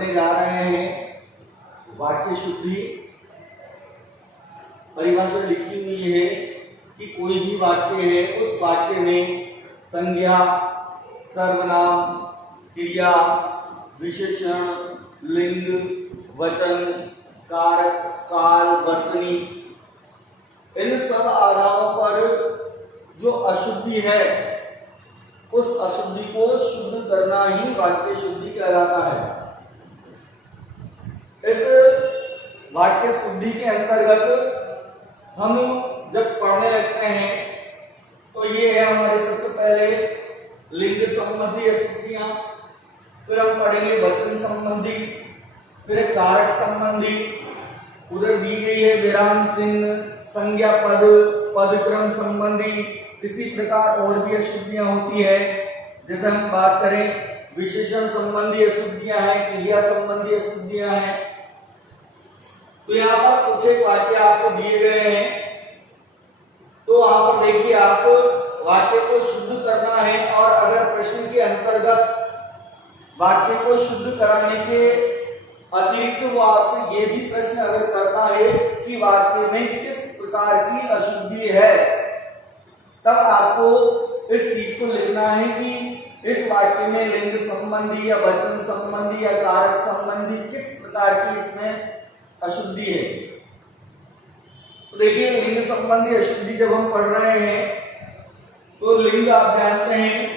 पढ़ने जा रहे हैं वाक्य शुद्धि। परिभाषा लिखी हुई है कि कोई भी वाक्य है, उस वाक्य में संज्ञा, सर्वनाम, क्रिया, विशेषण, लिंग, वचन, कारक, काल, वर्तनी, इन सब आधारों पर जो अशुद्धि है, उस अशुद्धि को शुद्ध करना ही वाक्य शुद्धि कहलाता है। इस वाक्य शुद्धि के अंतर्गत हम जब पढ़ने लगते हैं तो ये है हमारे सबसे पहले लिंग संबंधी अशुद्धियां, फिर हम पढ़ेंगे वचन संबंधी, फिर कारक संबंधी, उधर दी गई है विराम चिन्ह, संज्ञा पद, पदक्रम संबंधी। इसी प्रकार और भी अशुद्धियां होती है। जैसे हम बात करें विशेषण संबंधी अशुद्धियां हैं, क्रिया संबंधी अशुद्धियां हैं। तो यहाँ पर कुछ एक वाक्य आपको दिए गए हैं, तो वहां पर देखिए आप वाक्य को शुद्ध करना है, और अगर प्रश्न के अंतर्गत वाक्य को शुद्ध कराने के अतिरिक्त वो आपसे ये भी प्रश्न अगर करता है कि वाक्य में किस प्रकार की अशुद्धि है, तब आपको इस चीज को लिखना है कि इस वाक्य में लिंग संबंधी या वचन संबंधी या कारक संबंधी किस प्रकार की इसमें अशुद्धि है। तो देखिए लिंग संबंधी अशुद्धि जब हम पढ़ रहे हैं तो लिंग आप जानते हैं,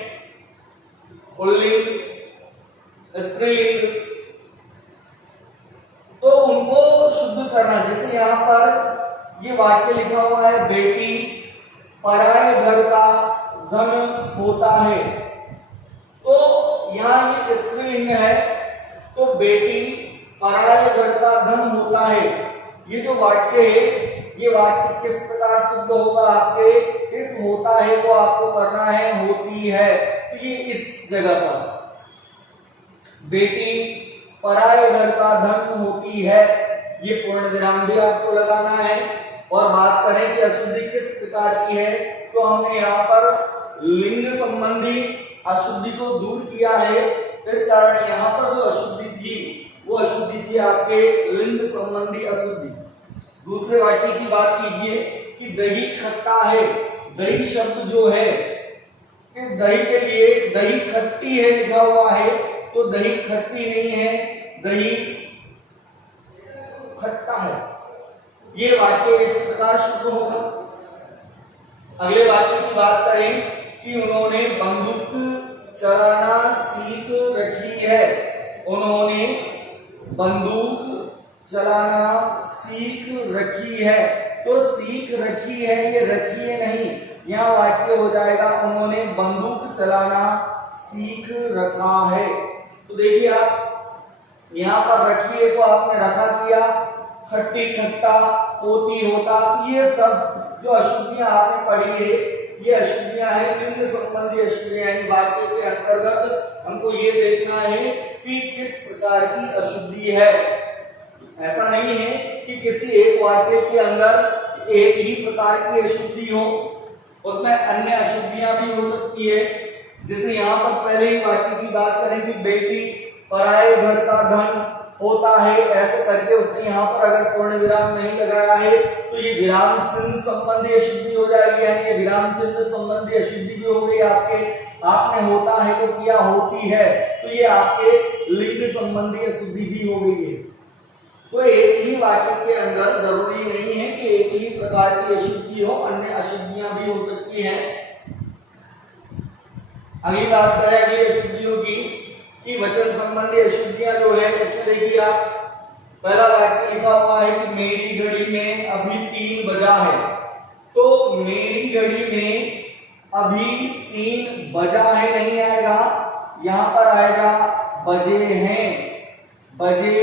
पुल्लिंग, स्त्रीलिंग, तो उनको शुद्ध करना। जैसे यहाँ पर ये वाक्य लिखा हुआ है, बेटी पराये घर का धन होता है, तो यहाँ ये स्त्रीलिंग है, तो बेटी पराये घर का धन होता है। ये जो वाक्य है, ये वाक्य किस प्रकार शुद्ध होगा आपके, इस होता है को आपको करना है होती है, तो ये इस जगह पर बेटी पराये घर का धन होती है, ये पूर्ण विराम भी आपको लगाना है। और बात करें कि अशुद्धि किस प्रकार की है, तो हमने यहाँ पर लिंग संबंधी अशुद्धि को दूर किया है, इस कारण यहाँ पर जो अशुद्धि थी वो अशुद्धि थी आपके लिंग संबंधी अशुद्धि। दूसरे वाक्य की बात कीजिए कि दही खट्टा है। दही शब्द जो है, इस दही के लिए दही खट्टी है लिखा हुआ है, तो दही खट्टी नहीं है, दही खट्टा है। ये वाक्य इस प्रकार शुद्ध होगा। अगले वाक्य की बात करें कि उन्होंने बंदूक चलाना सीख रखी है। उन्होंने बंदूक चलाना सीख रखी है, तो सीख रखी है, ये रखी है नहीं, यहाँ वाक्य हो जाएगा उन्होंने बंदूक चलाना सीख रखा है। तो देखिए आप यहाँ पर रखिए को आपने रखा किया, खट्टी खट्टा, होती होता, ये सब जो अशुद्धियां आपने पढ़ी है, ये अशुद्धियां हैं लिंग संबंधी अशुद्धियां हैं। वाक्य के अंतर्गत हमको ये देखना है कि किस प्रकार की अशुद्धि है। ऐसा नहीं है कि किसी एक वाक्य के अंदर एक ही प्रकार की अशुद्धि हो, उसमें अन्य अशुद्धियां भी हो सकती है। जैसे यहाँ पर पहले ही वाक्य की बात करें कि बेटी पराये घर का धन होता है, ऐसे करके उसने यहाँ पर अगर पूर्ण विराम नहीं लगाया है तो ये विराम चिन्ह संबंधी अशुद्धि हो जाएगी, यानी ये विराम चिन्ह संबंधी अशुद्धि भी हो गई आपके। आपने होता है तो किया होती है, तो ये आपके लिंग संबंधी अशुद्धि भी हो गई है। तो एक ही वाक्य के अंदर जरूरी नहीं है कि एक ही प्रकार की अशुद्धि हो, अन्य अशुद्धियां भी हो सकती हैं। अगली बात करें अगली अशुद्धियों की कि वचन संबंधी अशुद्धियां जो है, इसमें देखिए आप पहला वाक्य लिखा हुआ है कि मेरी घड़ी में अभी 3 बजा है, तो मेरी घड़ी में अभी 3 बजा है नहीं आएगा, यहां पर आएगा बजे हैं, बजे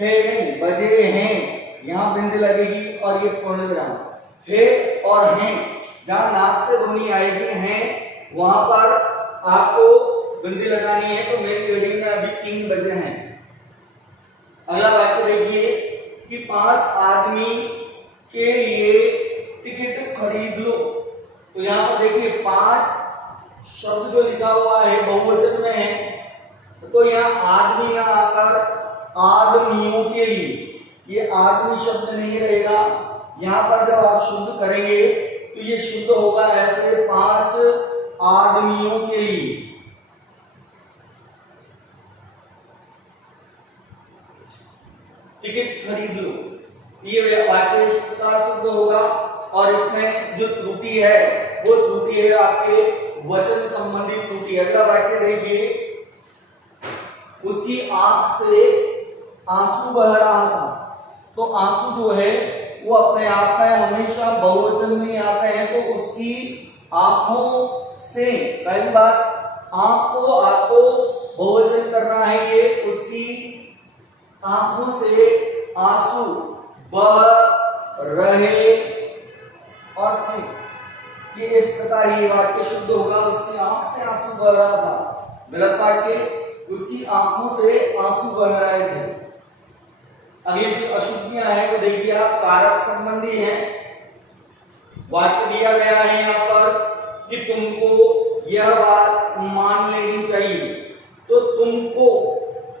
है नहीं, बजे हैं, यहां बिंदु लगेगी और ये पूर्ण विराम है और हैं, जहां नाक से ध्वनि आएगी हैं वहां पर आपको बिंदी लगानी है। तो मेरी घड़ी में अभी 3 बजे हैं। अगला वाक्य देखिए कि 5 आदमी के लिए टिकट खरीद लो, तो यहाँ पर देखिए 5 शब्द जो लिखा हुआ है बहुवचन में है, तो यहाँ आदमी ना आकर आदमियों के लिए, ये आदमी शब्द नहीं रहेगा यहां पर। जब आप शुद्ध करेंगे तो ये शुद्ध होगा ऐसे 5 आदमियों के लिए। टिकट खरीद लो, ये वाक्य इस प्रकार शुद्ध होगा। और इसमें जो त्रुटि है वो त्रुटि है आपके वचन संबंधी त्रुटि। अगला वाक्य देखिए, उसकी आंख से आंसू बह रहा था। तो आंसू जो है वो अपने आप में हमेशा बहुवचन में आते हैं, तो उसकी आंखों से, पहली बात आंख को आपको बहुवचन करना है, ये उसकी आंखों से आंसू बह रहे और थे। ये इस प्रकार ये वाक्य शुद्ध होगा, उसकी आंख से आंसू बह रहा था। गलत वाक्य, उसकी आंखों से आंसू बह रहे थे। अगली जो अशुद्धियां हैं वो देखिए आप, कारक संबंधी हैं। वाक्य दिया गया है यहाँ पर कि तुमको यह बात मान लेनी चाहिए। तो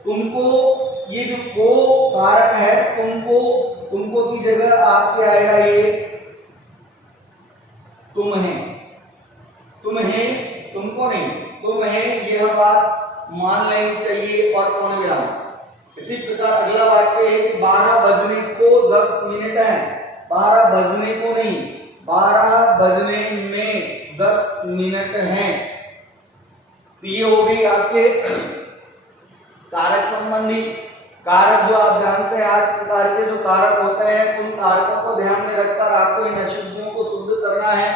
तुमको ये जो को कारक है, तुमको की जगह आपके आएगा ये तुम्हें, तुमको नहीं, तुम्हें यह बात मान लेनी चाहिए और पूर्ण विराम। इसी प्रकार अगला वाक्य है कि 12 बजने को 10 मिनट है। 12 बजने को नहीं, 12 बजने में 10 मिनट हैं। तो ये हो गई आपके कारक संबंधी। कारक जो आप जानते हैं, आज प्रकार के जो कारक होते हैं, उन कारकों को ध्यान में रखकर आपको इन अशुद्धियों को शुद्ध करना है।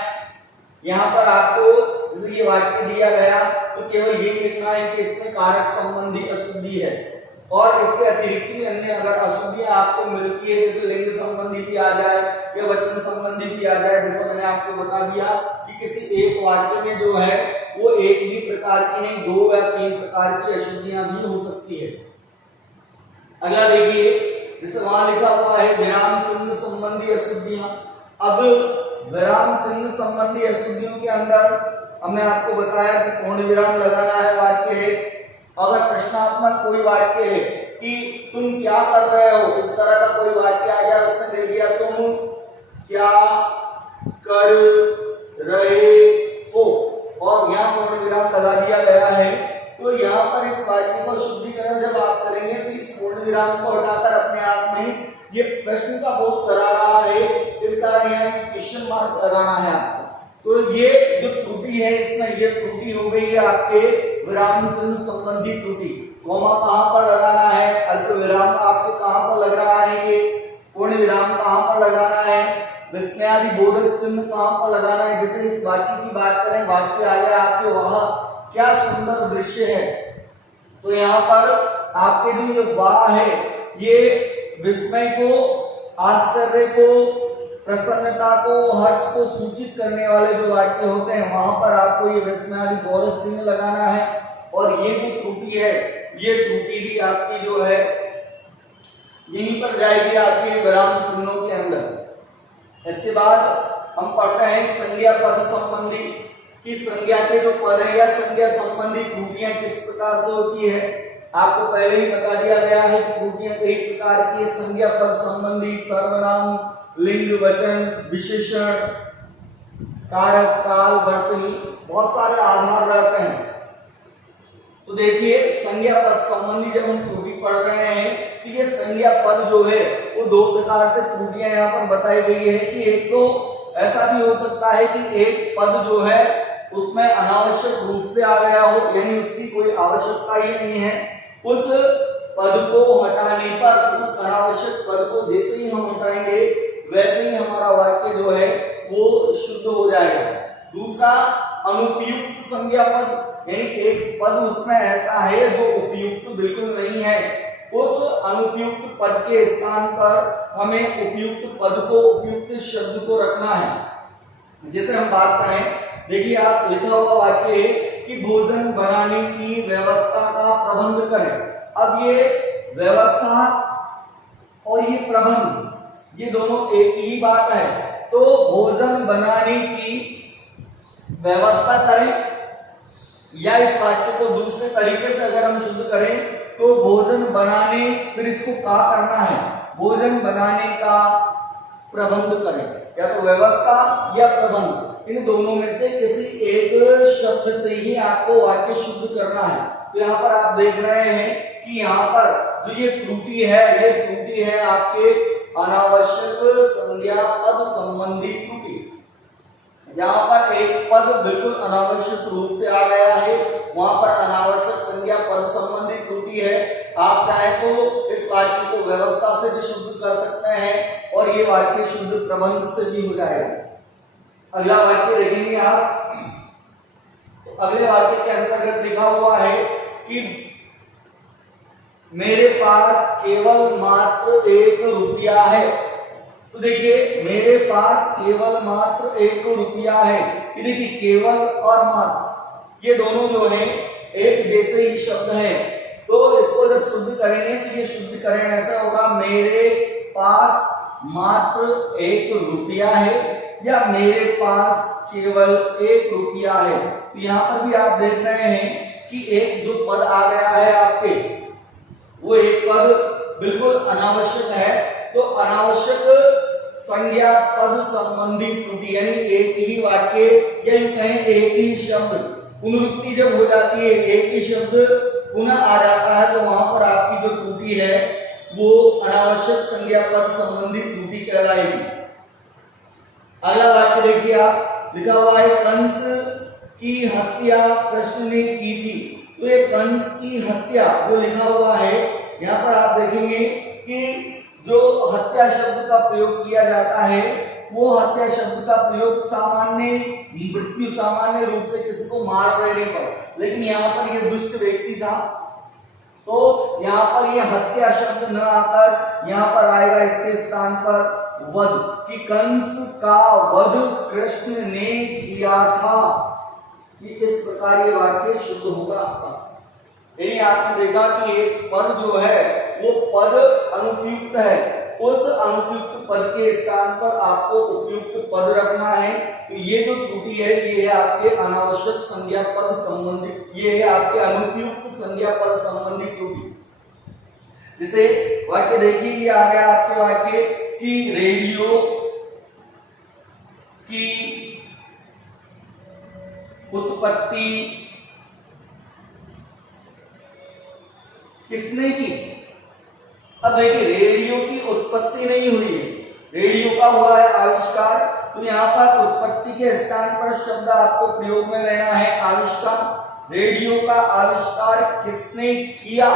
यहाँ पर आपको जैसे ये वाक्य दिया गया तो केवल ये लिखना है कि इसमें कारक संबंधी अशुद्धि है, और इसके अतिरिक्त भी अन्य अगर अशुद्धियां आपको मिलती है, जैसे लिंग संबंधी भी आ जाए या वचन संबंधी भी आ जाए, जैसे मैंने आपको बता दिया कि किसी एक वाक्य में जो है वो एक ही प्रकार की नहीं, 2 या 3 प्रकार की अशुद्धियां भी हो सकती है। अगला देखिए, जैसे वहां लिखा हुआ है विराम चिन्ह संबंधी अशुद्धियां। अब विराम चिन्ह संबंधी अशुद्धियों के अंदर हमने आपको बताया कि पूर्ण विराम लगाना है वाक्य है। अगर प्रश्नात्मक कोई वाक्य है कि तुम क्या कर रहे हो, इस तरह का कोई वाक्य आ गया, उसमें दे दिया तुम क्या कर रहे हो और यहाँ पूर्ण विराम लगा दिया गया है, तो यहाँ पर इस वाक्य को शुद्धिकरण जब आप करेंगे तो इस पूर्ण विराम को हटाकर अपने आप में ये प्रश्न का बोध करा रहा है, इस कारण यहाँ क्वेश्चन मार्क लगाना है आपको। तो ये जो त्रुटि है इसमें, ये त्रुटि हो गई है आपके विराम चिन्ह संबंधी त्रुटि। कॉमा कहां पर लगाना है, अल्प विराम आपके कहां पर लग रहा है, ये पूर्ण विराम कहां पर लगाना है, विस्मयादि बोधक चिन्ह कहां पर लगाना है। जैसे इस वाक्य की बात करें, वाक्य आ गया आपके वह क्या सुंदर दृश्य है, तो यहाँ पर आपके जो ये वाह है, ये विस्मय को, आश्चर्य को, प्रसन्नता को, हर्ष को सूचित करने वाले जो वाक्य होते हैं, वहां पर आपको ये विस्मयादि बोधक चिन्ह लगाना है। और ये जो त्रुटि है, ये त्रुटि भी आपकी जो है यहीं पर जाएगी आपके विराम चिन्हों के अंदर। इसके बाद हम पढ़ते हैं संज्ञा पद संबंधी, कि संज्ञा के जो पद है या संज्ञा संबंधी त्रुटियां किस प्रकार से होती है। आपको पहले ही बता दिया गया है कि त्रुटियां कई प्रकार की, संज्ञा पद संबंधी सर्वनाम, लिंग, वचन, विशेषण, कारक, काल, वर्तनी, बहुत सारे आधार रहते हैं। तो देखिए संज्ञा पद संबंधी जब हम त्रुटि पढ़ रहे हैं तो ये संज्ञा पद जो है वो 2 प्रकार से त्रुटियां यहाँ पर बताई गई है कि एक तो ऐसा भी हो सकता है कि एक पद जो है उसमें अनावश्यक रूप से आ गया हो, यानी उसकी कोई आवश्यकता ही नहीं है। उस पद को हटाने पर, उस अनावश्यक पद को जैसे ही हम हटाएंगे वैसे ही हमारा वाक्य जो है वो शुद्ध हो जाएगा। दूसरा अनुपयुक्त संज्ञा पद, यानी एक पद उसमें ऐसा है जो उपयुक्त बिल्कुल नहीं है, उस अनुपयुक्त पद के स्थान पर हमें उपयुक्त पद को, उपयुक्त शब्द को रखना है। जैसे हम बात करें, देखिए आप लिखा हुआ वाक्य है कि भोजन बनाने की व्यवस्था का प्रबंध करें। अब ये व्यवस्था और ये प्रबंध, ये दोनों एक ही बात है। तो भोजन बनाने की व्यवस्था करें, या इस वाक्य को दूसरे तरीके से अगर हम शुद्ध करें तो भोजन बनाने, फिर इसको क्या करना है, भोजन बनाने का प्रबंध करें, या तो व्यवस्था या प्रबंध, इन दोनों में से किसी एक शब्द से ही आपको वाक्य शुद्ध करना है। तो यहाँ पर आप देख रहे हैं कि यहाँ पर जो ये त्रुटि है, ये त्रुटि है आपके अनावश्यक संज्ञा पद संबंधी त्रुटि। जहां पर एक पद बिल्कुल अनावश्यक रूप से आ गया है, वहां पर अनावश्यक संज्ञा पद संबंधी त्रुटि है। आप चाहे तो इस वाक्य को व्यवस्था से भी शुद्ध कर सकते हैं और ये वाक्य शुद्ध प्रबंध से भी हो जाएगा। अगला वाक्य देखेंगे आप, तो अगले वाक्य के अंतर्गत लिखा हुआ है कि मेरे पास केवल मात्र 1 रुपया है। तो देखिए, मेरे पास केवल मात्र 1 रुपया है। ये देखिए, केवल और मात्र ये दोनों जो हैं एक जैसे ही शब्द हैं। तो इसको जब शुद्ध करेंगे तो ये शुद्ध करें ऐसा होगा, मेरे पास मात्र 1 रुपया है या मेरे पास केवल 1 रुपया है। तो यहाँ पर भी आप देख रहे हैं कि एक जो पद आ गया है आपके, वो एक पद बिल्कुल अनावश्यक है। तो अनावश्यक संज्ञा पद संबंधी त्रुटि, यानी एक ही वाक्य या यूं कहें एक ही शब्द पुनरुक्ति जब हो जाती है, एक ही शब्द पुनः आ जाता है, तो वहां पर आपकी जो त्रुटि है वो अनावश्यक संज्ञा पद संबंधी त्रुटि कहलाएगी। अगला वाक्य देखिए आप, लिखा हुआ है कंस की हत्या कृष्ण ने की थी। तो ये कंस की हत्या जो लिखा हुआ है, यहाँ पर आप देखेंगे कि जो हत्या शब्द का प्रयोग किया जाता है, वो हत्या शब्द का प्रयोग सामान्य मृत्यु, सामान्य रूप से किसी को मार देने पर, लेकिन यहाँ पर ये दुष्ट व्यक्ति था, तो यहाँ पर ये हत्या शब्द न आकर यहाँ पर आएगा इसके स्थान पर वध, कि कंस का वध कृष्ण ने किया था। ये इस प्रकार ये वाक्य शुद्ध होगा आपका। यही आपने देखा कि एक पद जो है वो पद अनुपयुक्त है, उस अनुपयुक्त पद के स्थान पर आपको उपयुक्त पद रखना है। तो ये जो त्रुटि है ये है आपके अनावश्यक संज्ञा पद संबंधी, ये है आपके अनुपयुक्त संज्ञा पद संबंधी त्रुटि। जैसे वाक्य देखिए, ये आ गया आपके वाक्य कि रेडियो की उत्पत्ति किसने की। अब देखिए, रेडियो की उत्पत्ति नहीं हुई है, रेडियो का हुआ है आविष्कार। तो यहाँ पर उत्पत्ति के स्थान पर शब्द आपको प्रयोग में लेना है आविष्कार। रेडियो का आविष्कार किसने किया,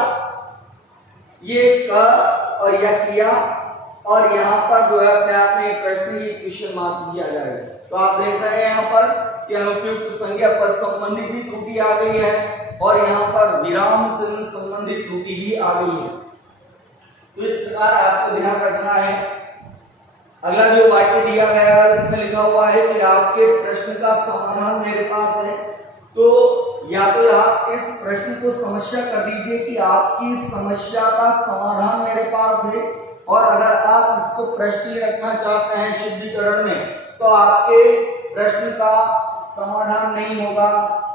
ये क और या किया, और यहाँ पर जो है अपने आप में एक प्रश्न, ये क्वेश्चन मार्क दिया जाएगा। तो आप देख रहे हैं यहाँ पर कि अनुपयुक्त संज्ञा पद संबंधी भी त्रुटि आ गई है और यहाँ पर विराम चिन्ह संबंधी त्रुटि भी आ गई है। तो इस प्रकार आपको ध्यान रखना है। अगला जो वाक्य दिया गया है उसमें लिखा हुआ है कि आपके प्रश्न का समाधान मेरे पास है। तो या तो आप इस प्रश्न को समस्या कर दीजिए कि आपकी समस्या का समाधान मेरे पास है, और अगर आप इसको प्रश्न ही रखना चाहते हैं शुद्धिकरण में, तो आपके प्रश्न का समाधान नहीं होगा,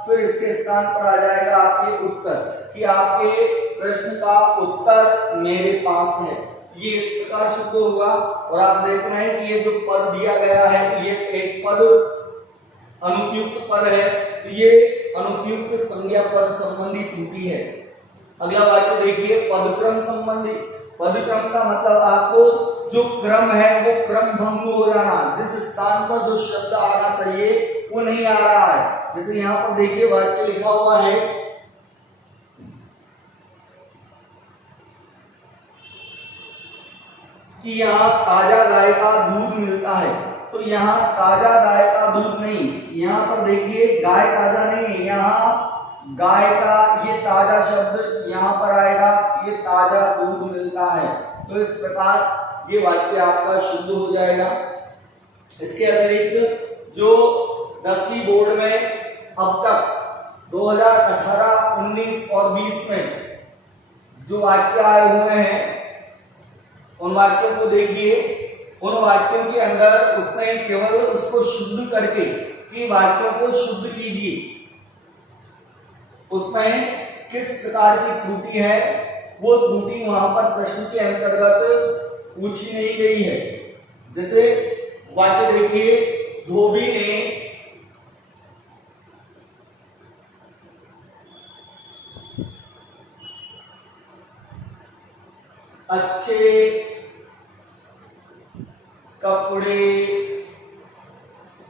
फिर इसके स्थान पर आ जाएगा आपके उत्तर, कि आपके प्रश्न का उत्तर मेरे पास है। ये इस प्रकार शुद्ध होगा। और आप देख रहे हैं कि ये जो पद दिया गया है, ये एक पद अनुपयुक्त पद है, तो ये अनुपयुक्त संज्ञा पद संबंधी त्रुटि है। अगला वाक्य देखिए, पदक्रम संबंधी। पदक्रम का मतलब आपको जो क्रम है वो क्रम भंग हो जाना, जिस स्थान पर जो शब्द आना चाहिए वो नहीं आ रहा है। जैसे यहाँ पर देखिए वाक्य लिखा हुआ है कि यहाँ ताजा गाय का दूध मिलता है, तो यहाँ ताजा गाय का दूध नहीं, यहाँ पर देखिए गाय ताजा नहीं, यहाँ गाय का ये ताजा शब्द यहाँ पर आएगा, ये ताजा दूध मिलता है। तो इस प्रकार ये वाक्य आपका शुद्ध हो जाएगा। इसके अतिरिक्त जो 10वीं बोर्ड में अब तक 2018, 19 और 20 में जो वाक्य आए हुए हैं, उन वाक्यों को देखिए। उन वाक्यों के अंदर उसने केवल उसको शुद्ध करके कि वाक्यों को शुद्ध कीजिए, उसमें किस प्रकार की त्रुटि है वो त्रुटि वहां पर प्रश्न के अंतर्गत पूछी नहीं गई है। जैसे वाक्य देखिए, धोबी ने अच्छे कपड़े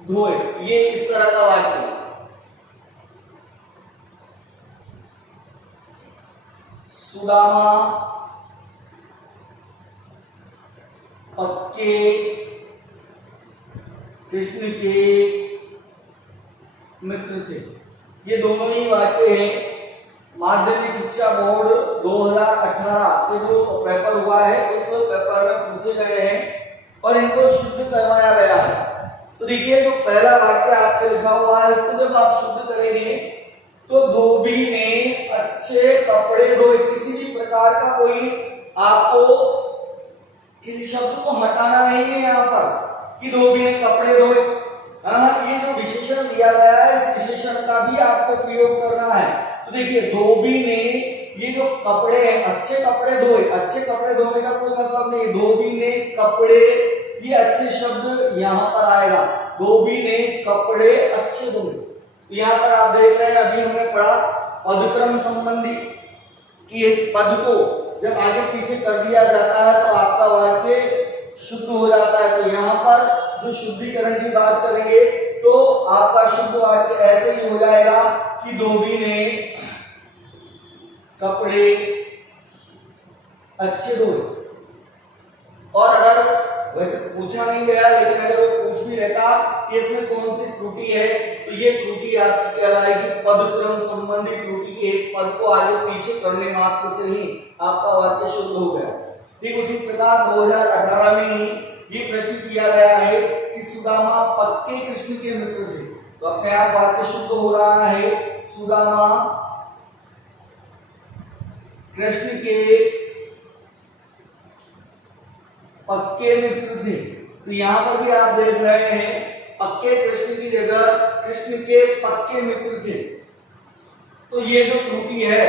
धोए, ये इस तरह का वाक्य। सुदामा पक्के कृष्ण के मित्र थे। ये दोनों ही वाक्य हैं। माध्यमिक शिक्षा बोर्ड 2018 के जो पेपर हुआ है उस पेपर में पूछे गए हैं और इनको शुद्ध करवाया गया है। तो देखिए, जो पहला वाक्य आपके लिखा हुआ है इसको जब आप शुद्ध करेंगे तो धोबी ने अच्छे कपड़े धोए। किसी भी प्रकार का कोई आपको किसी शब्द को हटाना नहीं है यहाँ पर कि धोबी ने कपड़े धोए। ये जो विशेषण दिया गया है इस विशेषण का भी आपको प्रयोग करना है। तो देखिए, धोबी ने ये जो कपड़े हैं अच्छे कपड़े धोए, अच्छे कपड़े धोने का कोई मतलब नहीं। धोबी ने कपड़े, ये अच्छे शब्द यहाँ पर आएगा। धोबी ने कपड़े अच्छे धोए। यहाँ पर आप देख रहे हैं, अभी हमने पढ़ा पदक्रम संबंधी कि एक पद को जब आगे पीछे कर दिया जाता है तो आपका वाक्य शुद्ध हो जाता है। तो यहाँ पर जो शुद्धिकरण की बात करेंगे तो आपका शुद्ध वाक्य ऐसे ही हो जाएगा कि धोबी ने कपड़े अच्छे धोए। और अगर वैसे पूछा नहीं गया लेकिन अगर वो पूछ भी लेता कि इसमें कौन सी त्रुटि है तो ये त्रुटि आपकी कहलाएगी पदक्रम संबंधी त्रुटि। के एक पद को आगे पीछे करने मात्र से ही आपका वाक्य शुद्ध हो गया। ठीक उसी प्रकार 2018 में ही ये प्रश्न किया गया है कि सुदामा पक्के कृष्ण के मित्र थे। तो अपने आप वाक्य शुद्ध हो रहा है, सुदामा कृष्ण के पक्के मित्र थे। तो यहां पर भी आप देख रहे हैं पक्के कृष्ण की जगह कृष्ण के पक्के मित्र थे। तो ये जो त्रुटि है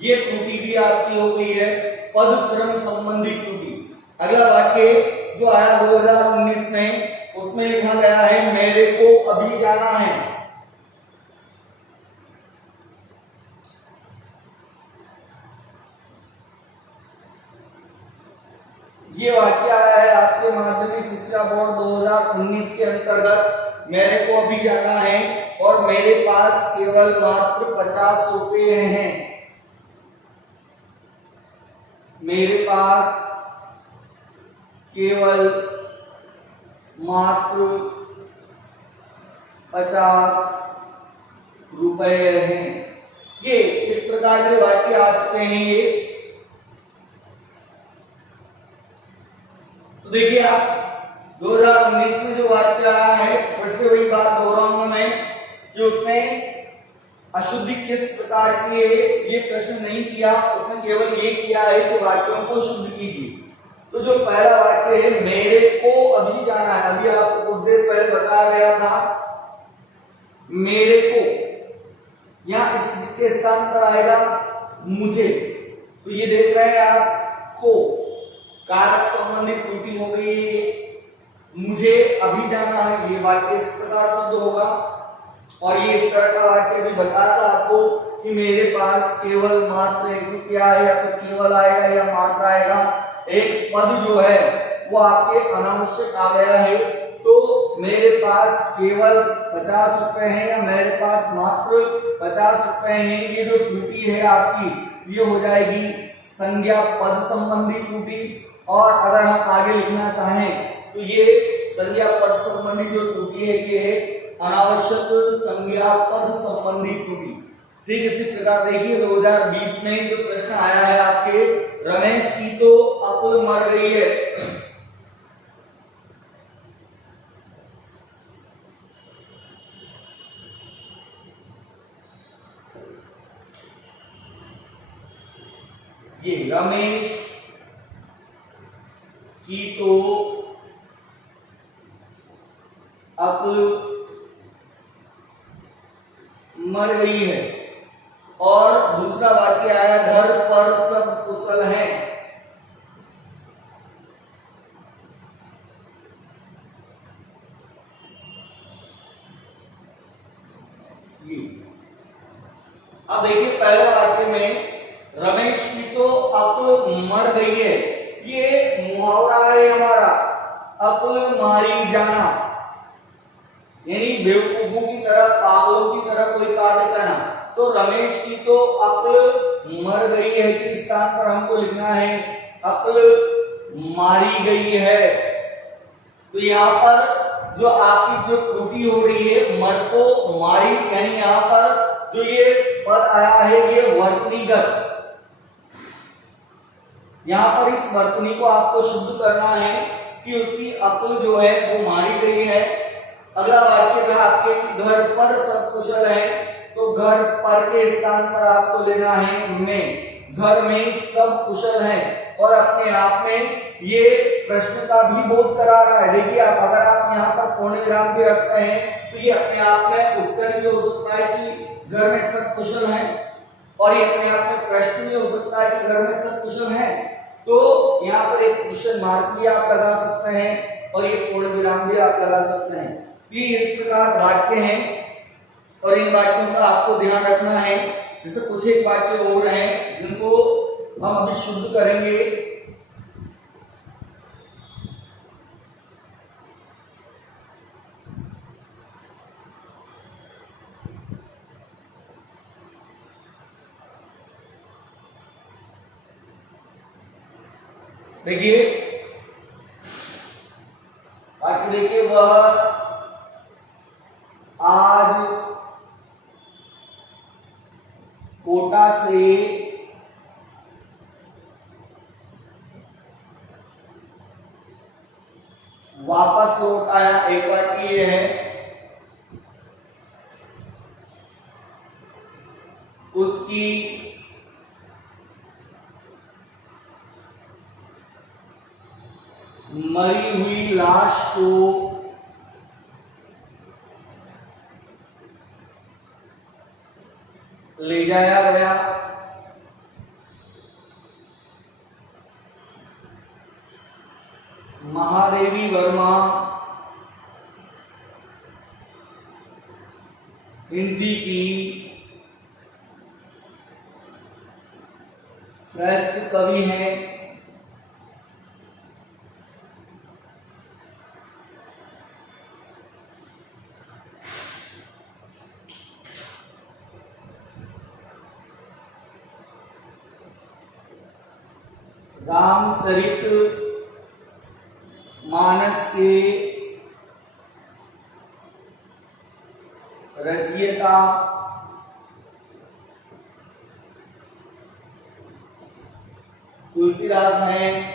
ये त्रुटि भी आपकी हो गई है पदक्रम संबंधी त्रुटि। अगला वाक्य जो आया 2019 में उसमें लिखा गया है मेरे को अभी जाना है। ये वाक्य आया है आपके माध्यमिक शिक्षा बोर्ड 2019 के अंतर्गत। मेरे को अभी जाना है और मेरे पास केवल मात्र 50 रुपए हैं। मेरे पास केवल मात्र 50 रुपए हैं। ये इस प्रकार के वाक्य आ चुके हैं। ये तो देखिए आप 2019 में जो वाक्य आया है फिर से वही बात दोहराऊंगा मैं कि उसमें अशुद्धि किस प्रकार की है ये प्रश्न नहीं किया। उसने केवल ये किया है कि वाक्यों को शुद्ध कीजिए। तो जो पहला वाक्य है मेरे को अभी जाना है, अभी आपको कुछ देर पहले बताया गया था मेरे को, यहां इसके स्थान पर आएगा मुझे। तो ये देख रहे हैं आप को कारक संबंधी त्रुटि हो गई। मुझे अभी जाना है ये वाक्य इस प्रकार शुद्ध होगा। और ये इस तरह का वाक्य भी बताया था आपको कि मेरे पास केवल मात्र 1 रुपया है, या तो केवल आएगा या मात्र आएगा। एक पद जो है वो आपके अनावश्यक आ गया है। तो मेरे पास केवल 50 रुपए हैं या मेरे पास मात्र 50 रुपए हैं, ये जो त्रुटि है आपकी ये हो जाएगी संज्ञा पद संबंधी त्रुटि। और अगर हम आगे लिखना चाहें तो ये संज्ञा पद संबंधी जो त्रुटि है ये है अनावश्यक संज्ञा पद संबंधी त्रुटि। ठीक इसी प्रकार देखिए 2020 में जो प्रश्न आया है आपके रमेश की तो अकुल मर गई है। ये रमेश की तो अकुल मर गई है। और दूसरा वाक्य आया घर पर सब अब देखिए पहले वाक्य में रमेश की तो अक्ल मर गई है, ये मुहावरा है हमारा, अक्ल मारी जाना, यानी बेवकूफों की तरह, पागलों की तरह कोई कार्य करना। तो रमेश की तो अक्ल मर गई है के स्थान पर हमको लिखना है अक्ल मारी गई है। तो यहाँ पर जो आपकी जो त्रुटि हो रही है, मर को मारी, यानी यहाँ पर जो ये पद आया है ये वर्तनीगत, यहाँ पर इस वर्तनी को आपको शुद्ध करना है कि उसकी अक्ल जो है वो मारी गई है। अगला वाक्य में आपके कि घर पर सब कुशल है, तो घर पर के स्थान पर आपको लेना है में, घर में सब कुशल है। और अपने आप में ये प्रश्न का भी बोध करा रहा है। देखिए आप अगर आप यहाँ पर पूर्ण विराम भी रखते हैं तो ये अपने आप में उत्तर भी हो सकता है कि घर में सब कुशल है, और ये अपने आप में प्रश्न भी हो सकता है कि घर में सब कुशल है। तो यहाँ पर एक क्वेश्चन मार्क भी आप लगा सकते हैं और ये पूर्ण विराम भी आप लगा सकते हैं। ये इस प्रकार वाक्य हैं और इन वाक्यों का आपको ध्यान रखना है। जैसे कुछ एक वाक्य और हैं जिनको हम अभी शुद्ध करेंगे। देखिए वाक्य देखिए, वह आज कोटा से वापस लौट आया। एक वाक्य ये है, उसकी मरी हुई लाश को ले जाया गया। महादेवी वर्मा हिंदी की श्रेष्ठ कवि हैं। रामचरित मानस के रचयिता तुलसीदास हैं।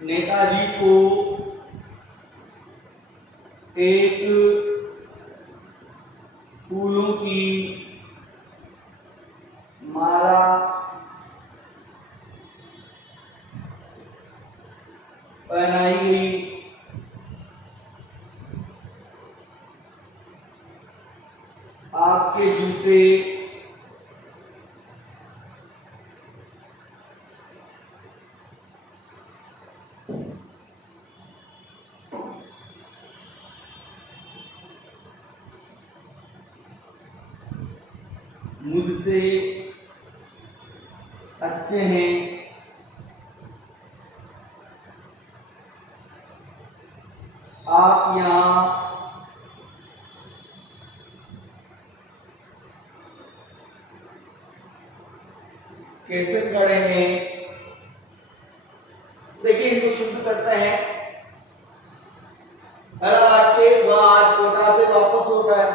नेताजी को एक फूलों की माला पहनाई गई। आपके जूते मुझसे अच्छे हैं। आप यहाँ कैसे खड़े हैं। देखिए इनको शुद्ध करते हैं। पहला वाक्य, वह आज कोटा से वापस लौट आया।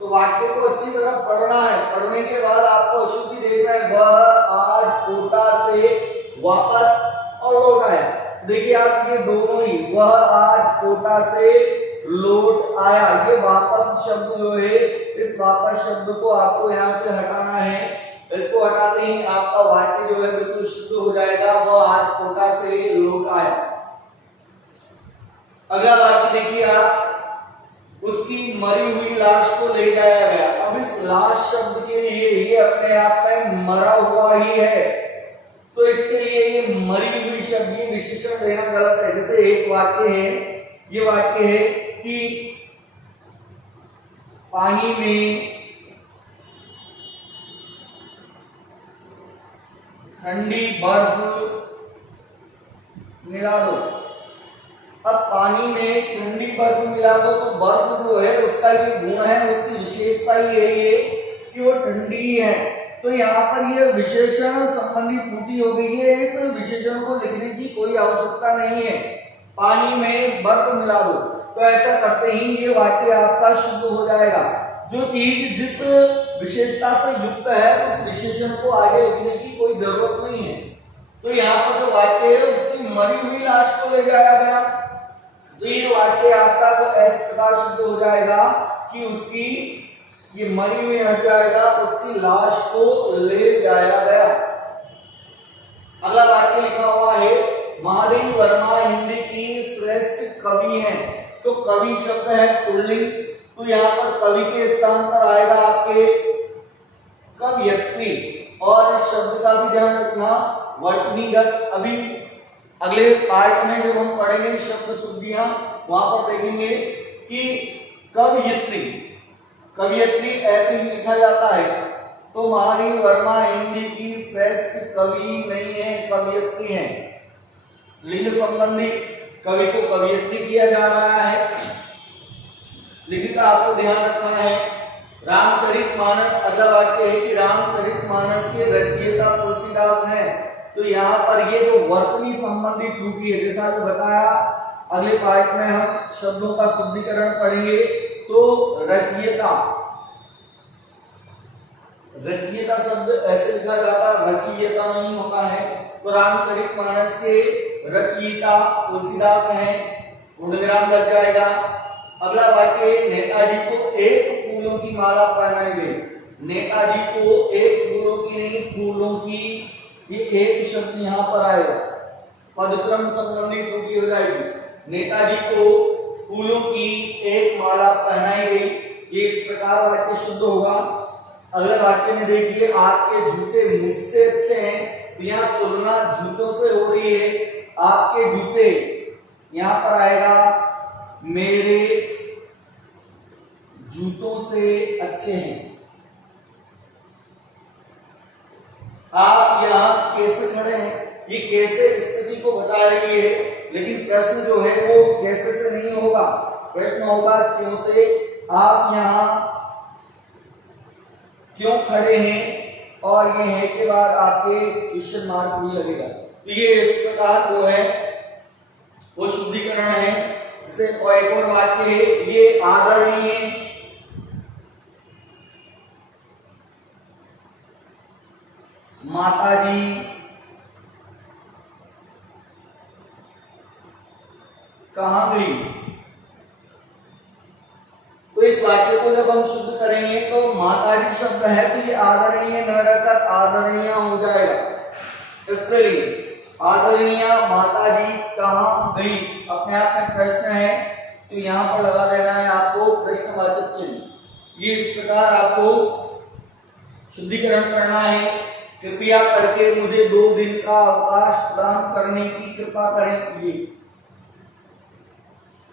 तो वाक्य को अच्छी तरह पढ़ना है। पढ़ने के बाद आपको अशुद्धि देखना है। वह आज कोटा से वापस और लौट आया। देखिए आप ये दोनों ही, वह आज कोटा से लौट आया, ये वापस शब्द जो है, इस वापस शब्द को आपको यहाँ से हटाना है। इसको हटाते ही आपका वाक्य जो है बिल्कुल शुद्ध हो जाएगा। वह आज कोटा से लौट आया। अगला वाक्य देखिए आप, उसकी मरी हुई लाश को ले जाया गया। अब इस लाश शब्द के लिए ये ये अपने आप में मरा हुआ ही है, तो इसके लिए ये मरी हुई शब्द ये विशेषण देना गलत है। जैसे एक वाक्य है, ये वाक्य है कि पानी में ठंडी बर्फ मिला दो। अब पानी में ठंडी बर्फ मिला दो तो बर्फ जो है उसका जो गुण है, उसकी विशेषता ही यही है कि वो ठंडी है। तो यहाँ पर ये विशेषण संबंधी त्रुटि हो गई है, इस विशेषण को लिखने की कोई आवश्यकता नहीं है। पानी में बर्फ मिला दो, तो ऐसा करते ही ये वाक्य आपका शुद्ध हो जाएगा। जो चीज जिस विशेषता से युक्त है उस विशेषण को आगे लिखने की कोई जरूरत नहीं है। तो यहाँ पर जो वाक्य है उसकी मरी हुई लाश को ले जाया गया, तो ये वाक्य आपका तो इस प्रकार शुद्ध हो जाएगा कि उसकी ये मरी हुई हट जाएगा, उसकी लाश को ले जाया गया। अगला वाक्य लिखा हुआ है महादेव वर्मा हिंदी की श्रेष्ठ कवि हैं। तो कवि शब्द है पुल्लिंग, तो यहाँ पर कवि के स्थान पर आएगा आपके कवयित्री, और इस शब्द का भी ध्यान रखना वर्तनीगत। अभी अगले पार्ट में जब हम पढ़ेंगे शब्द शुद्धियां, वहां पर देखेंगे कि कवयित्री, कवयित्री ऐसे ही लिखा जाता है। तो महादेव वर्मा हिंदी की श्रेष्ठ कवि नहीं है, कवयित्री है। लिंग संबंधी कवि को कवयित्री किया जा रहा है। लिखित आपको ध्यान रखना है रामचरितमानस। अगला वाक्य है कि रामचरितमानस के रचयिता तुलसीदास हैं। तो यहाँ पर ये जो वर्तनी संबंधी त्रुटि है, जैसा कि बताया अगले पार्ट में हम शब्दों का शुद्धिकरण पढ़ेंगे। तो रचयिता, रचयिता शब्द ऐसे लिखा जाता है, रचयिता नहीं होता है। तो रामचरितमानस के रचयिता तुलसीदास हैं, गुणग्राम लग जाएगा। अगला वाक्य नेताजी को एक फूलों की माला पहनाई गई। नेताजी को एक फूलों की नहीं, फूलों की, ये एक शब्द यहाँ पर आएगा, पदक्रम संबंधी त्रुटि हो जाएगी। नेताजी को फूलों की एक माला पहनाई गई, ये इस प्रकार वाक्य शुद्ध होगा। अगले वाक्य में देखिए आपके जूते मुझसे अच्छे हैं, तो यहाँ तुलना जूतों से हो रही है। आपके जूते यहाँ पर आएगा मेरे जूतों से अच्छे हैं। आप यहाँ कैसे खड़े हैं, ये कैसे स्थिति को बता रही है, लेकिन प्रश्न जो है वो कैसे से नहीं होगा, प्रश्न होगा क्यों से। आप यहाँ क्यों खड़े हैं, और ये है के बाद आपके क्वेश्चन मार्क भी लगेगा। तो ये इस प्रकार जो है वो शुद्धिकरण है। जैसे और एक और वाक्य है, ये आदरणीय माताजी कहां गई। तो इस वाक्य को जब हम शुद्ध करेंगे तो माताजी शब्द है तो ये आदरणीय न रहकर आदरणीय हो जाएगा। इसके लिए आदरणीय माताजी कहां गई अपने आप में प्रश्न है, तो यहां पर लगा देना है आपको प्रश्नवाचक चिन्ह। ये इस प्रकार आपको शुद्धिकरण करना है। कृपया करके मुझे 2 दिन का अवकाश प्रदान करने की कृपा करें। ये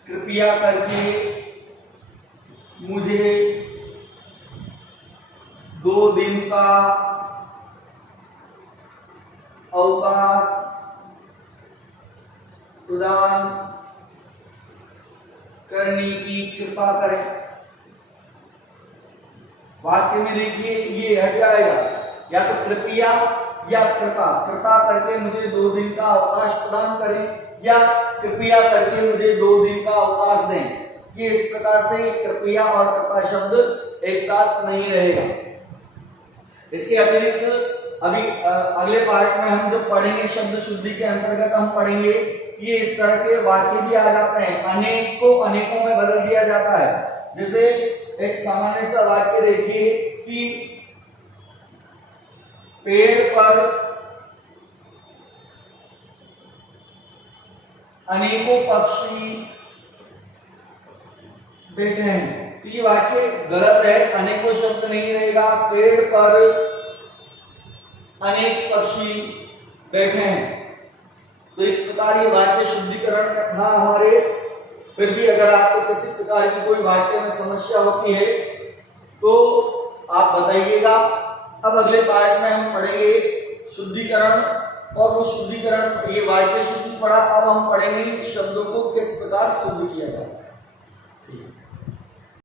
कृपया करके मुझे 2 दिन का अवकाश प्रदान करने की कृपा करें। वाक्य में देखिए ये हट जाएगा, या तो कृपया या कृपा। कृपा करके मुझे 2 दिन का अवकाश प्रदान करें, या कृपया करके मुझे 2 दिन का अवकाश दें। ये इस प्रकार से कृपया और कृपा शब्द एक साथ नहीं रहेगा। इसके अतिरिक्त अभी अगले पार्ट में हम जो पढ़ेंगे शब्द शुद्धि के अंतर्गत हम पढ़ेंगे ये इस तरह के वाक्य भी आ जाते हैं, अनेक को अनेकों में बदल दिया जाता है। जैसे एक सामान्य सा वाक्य देखिए कि पेड़ पर अनेकों पक्षी बैठे हैं, तो ये वाक्य गलत है, अनेकों शब्द नहीं रहेगा। पेड़ पर अनेक पक्षी बैठे हैं। तो इस प्रकार ये वाक्य शुद्धिकरण का था हमारे। फिर भी अगर आपको किसी प्रकार की कोई वाक्य में समस्या होती है तो आप बताइएगा। अब अगले पार्ट में हम पढ़ेंगे शुद्धिकरण, और वो शुद्धिकरण, ये वाक्य शुद्धि पढ़ा, अब हम पढ़ेंगे शब्दों को किस प्रकार शुद्ध किया जाए।